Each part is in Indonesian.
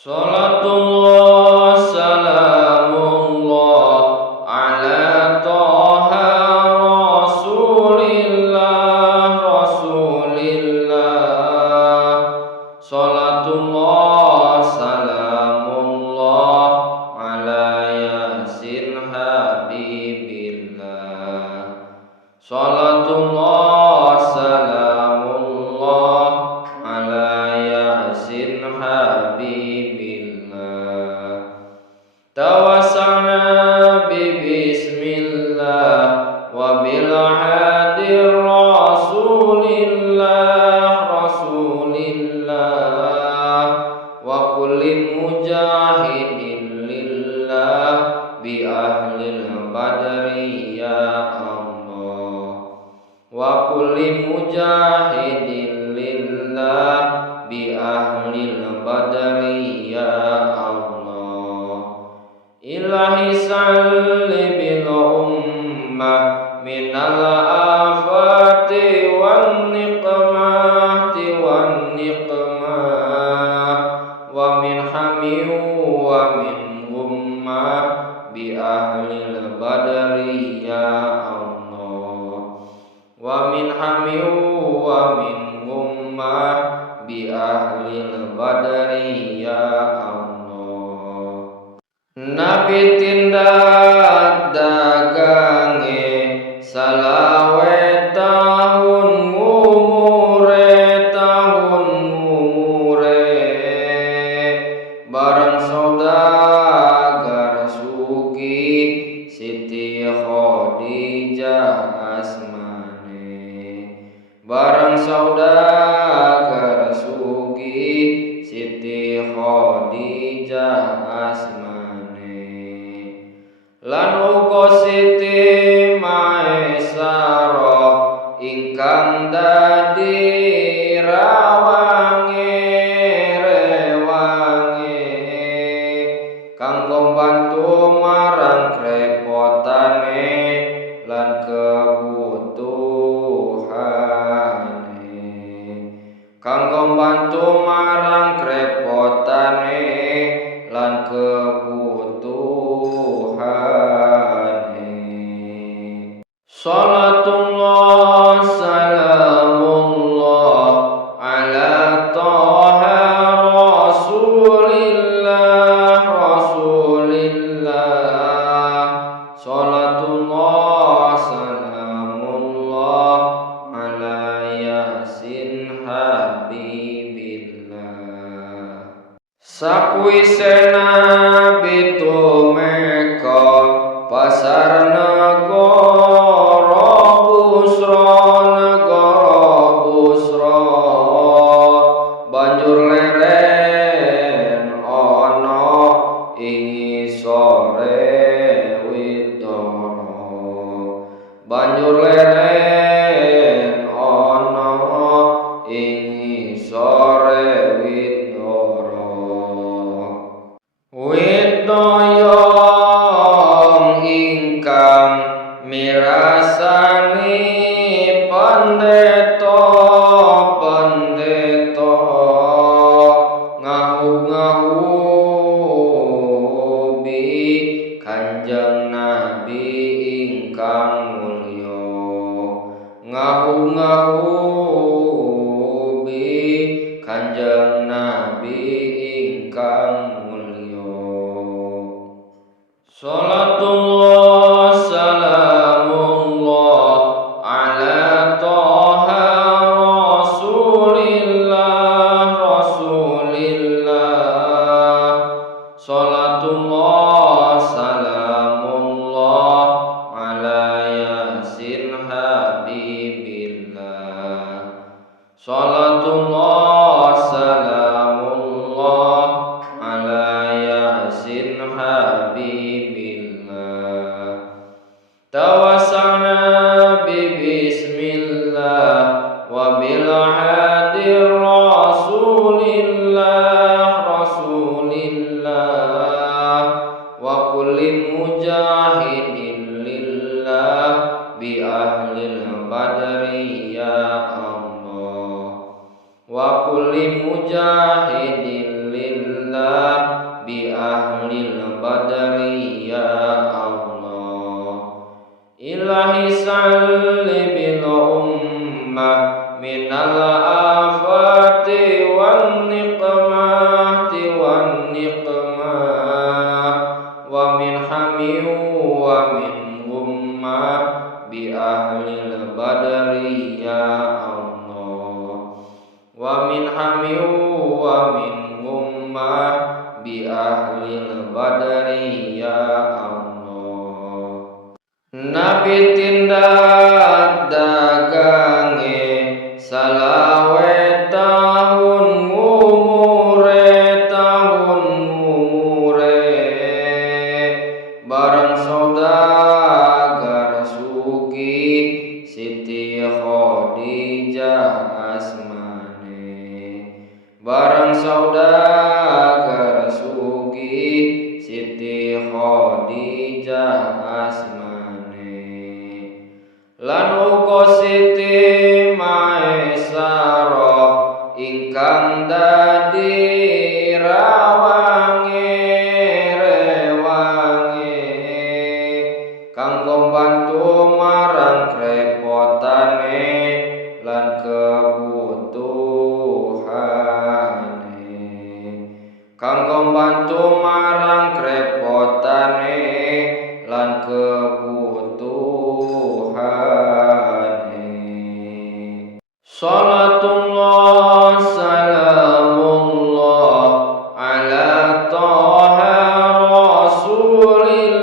Salatullah salamullah ala toha rasulillah. Salatullah salamullah ala yasin habibillah. Salatullah salamullah ala yasin habibillah. Tawassalna bismillah wa bil hadir rasulillah wa kulli mujahidin lillah bi ahlil badri ya Allah. Wa kulli mujahidin lillah bi ahlil badri ya Allah. Ilahi salli bil ummah minal afati wan niqmati wan niqmah wa min hami wa min ummah bi ahlil badri ya Allah. Wa min hami wa min ummah bi ahlil badri ya Allah. Nabi tindak dagange salawe tahun ngumure bareng saudagar sugi Siti Khadijah asmane. Bareng saudagar sugi Siti Khadijah asmane. Lan uga Siti Maesarah ingkang dadi rewange kanggo bantu marang krepotane lan kebutuhane. Kanggo bantu marang krepotane lan kebutuhane. Salatullah salamullah ala toha rasulillah. Salatullah salamullah ala yasin habibillah. Sakwise Nabi tumeka pasar negara Busra banjur leren ana ing sore widara. Banjur leren ana ing sore widara. Widaya ingkang nikmati wan nikmah wa min hamim wa min ghummah bi ahlil badri ya Allah wa min hamim wa min ghummah bi ahlil badri ya Allah. Nabi tindak dagange salawe tahun ngumure bareng saudagar sugih Siti Khadijah asmane bareng saudagar sugih Siti Khadijah asmane lan uga Siti Maisarah ingkang dadi rewange kanggo bantu marang krepotane lan kebutuhane kanggo bantu marang krepotane lan kebutuhane. Salatullah salamullah ala Taha Rasulillah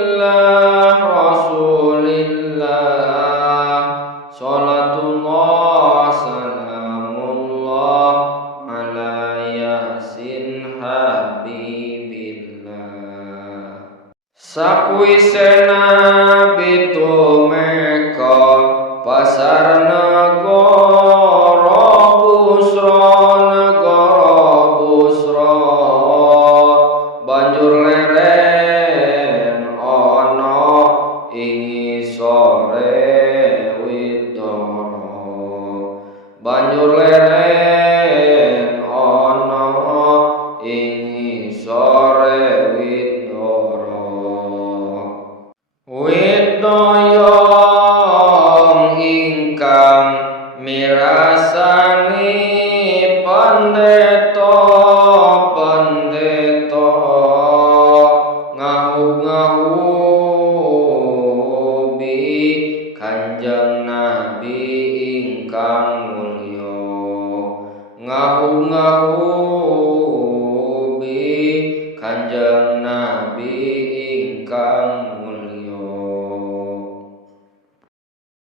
salatullah salamullah ala Yasin Habibillah. Sakwise Nabi tumeka pasar negara Busra banjur leren ana ing sore widoro banjur leren ana ing sore widaya ingkang mirasani pendeta ngahubi Kanjeng Nabi ingkang mulya ngahubi Kanjeng Nabi ingkang